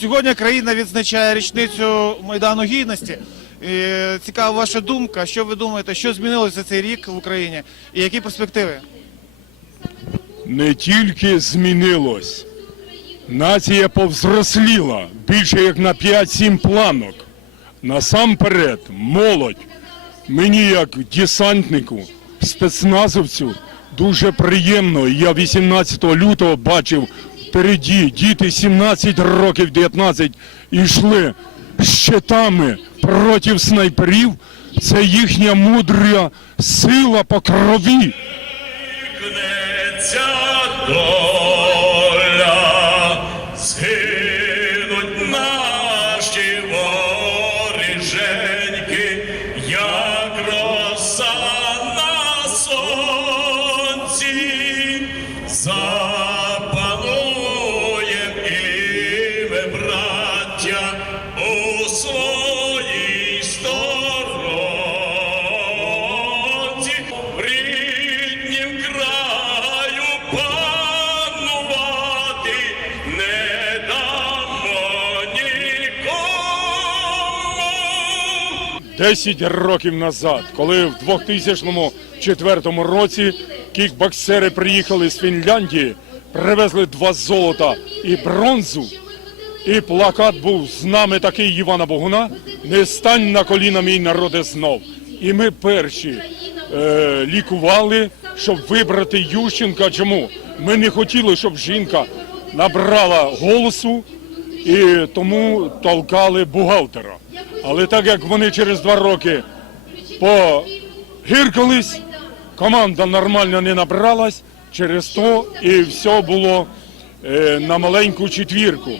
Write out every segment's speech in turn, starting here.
Сьогодні країна відзначає річницю Майдану Гідності. І цікава ваша думка. Що ви думаєте, що змінилося цей рік в Україні і які перспективи? не тільки змінилось, нація повзросліла більше як на 5-7 планок. Насамперед, молодь. Мені, як десантнику, спецназовцю, дуже приємно. Я 18 лютого бачив впереді діти 17 років, 19 йшли щитами проти снайперів. Це їхня мудра сила по крові. 10 років назад, коли в 2004 році кікбоксери приїхали з Фінляндії, привезли два золота і бронзу, і плакат був з нами такий Івана Богуна, не стань на коліна мій народе знов. І ми перші е, лікували, щоб вибрати Ющенка. Чому? Ми не хотіли, щоб жінка набрала голосу, і тому толкали бухгалтера. Але так як вони через два роки погіркались, команда нормально не набралась, через то і все було е, на маленьку четвірку.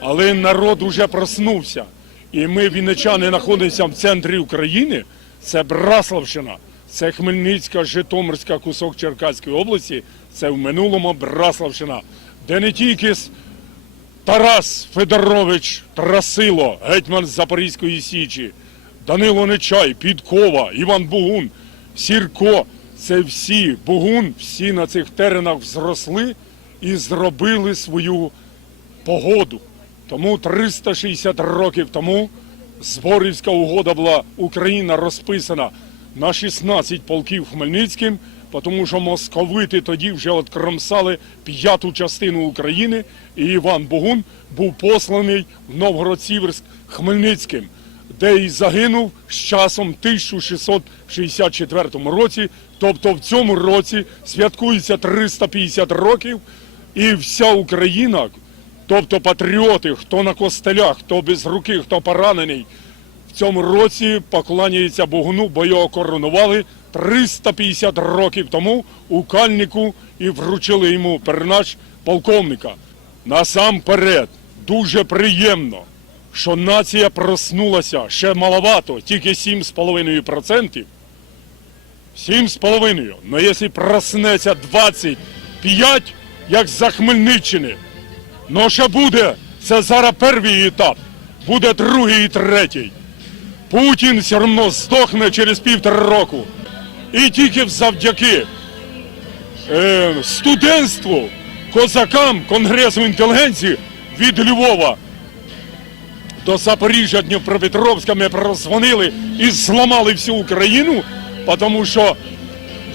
Але народ уже проснувся. І ми, вінничани, знаходимося в центрі України. Це Браславщина, це Хмельницька, Житомирська, кусок Черкаської області. Це в минулому Браславщина, де не тільки з Тарас Федорович Трасило, гетьман з Запорізької Січі, Данило Нечай, Підкова, Іван Бугун, Сірко. Це всі Бугун, всі на цих теренах зросли і зробили свою погоду. Тому 360 років тому Зборівська угода була Україна розписана на 16 полків Хмельницьким, тому що московити тоді вже откромсали п'яту частину України, і Іван Богун був посланий в Новгород-Сіверськ Хмельницьким, де і загинув з часом 1664 році. Тобто в цьому році святкується 350 років, і вся Україна, тобто патріоти, хто на костелях, хто без руки, хто поранений, в цьому році поклоняється Богуну, бо його коронували 350 років тому у Кальнику і вручили йому перенач полковника. Насамперед, дуже приємно, що нація проснулася ще маловато, тільки 7,5%. 7,5. Ну якщо проснеться 25, як за Хмельниччини, ну ще буде, це зараз перший етап, буде другий і третій. Путін все одно здохне через півтора року. І тільки завдяки е, студентству, козакам, конгресу інтелігенції від Львова до Запоріжжя, Дніпропетровська ми прозвонили і зламали всю Україну, тому що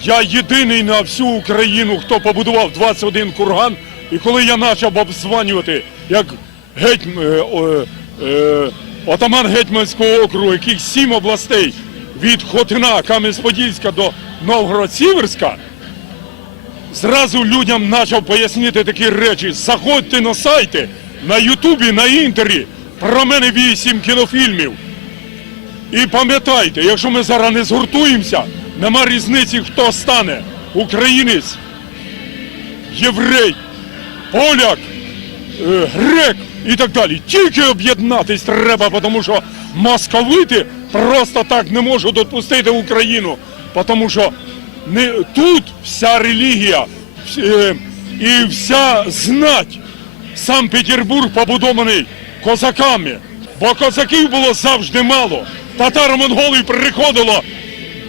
я єдиний на всю Україну, хто побудував 21 курган. І коли я почав обзванювати, як геть, е, е, отаман Гетьманського округу, яких сім областей від Хотина, Кам'янець-Подільська до Новгород-Сіверська, зразу людям почав пояснити такі речі. Заходьте на сайти, на Ютубі, на інтері. Про мене вісім кінофільмів. І пам'ятайте, якщо ми зараз не згуртуємося, нема різниці, хто стане. Українець, єврей, поляк, грек і так далі. Тільки об'єднатись треба, тому що московити просто так не можуть допустити Україну, тому що не, тут вся релігія е, і вся знать. Сам Петербург побудований козаками, бо козаків було завжди мало. Татаро-монголів приходило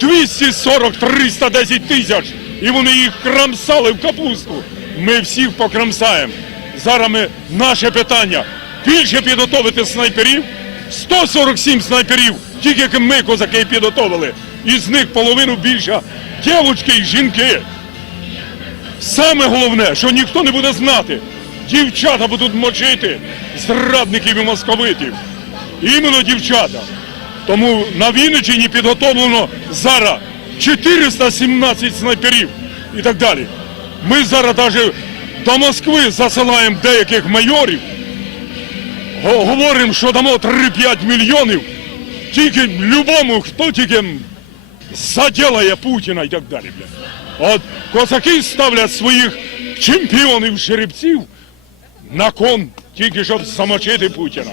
240-310 тисяч, і вони їх крамсали в капусту. Ми всіх покрамсаємо. Зараз ми наше питання більше підготовити снайперів. 147 снайперів, тільки ми, козаки, підготовили. Із них половину більше дівчатки і жінки. Саме головне, що ніхто не буде знати. Дівчата будуть мочити зрадників і московитів. Іменно дівчата. Тому на Вінниччині підготовлено зараз 417 снайперів і так далі. Ми зараз навіть до Москви засилаємо деяких майорів. Говоримо, що дамо 3-5 мільйонів тільки любому, хто тільки заділає Путіна і так далі. Бля. От козаки ставлять своїх чемпіонів жеребців на кон, тільки щоб замочити Путіна.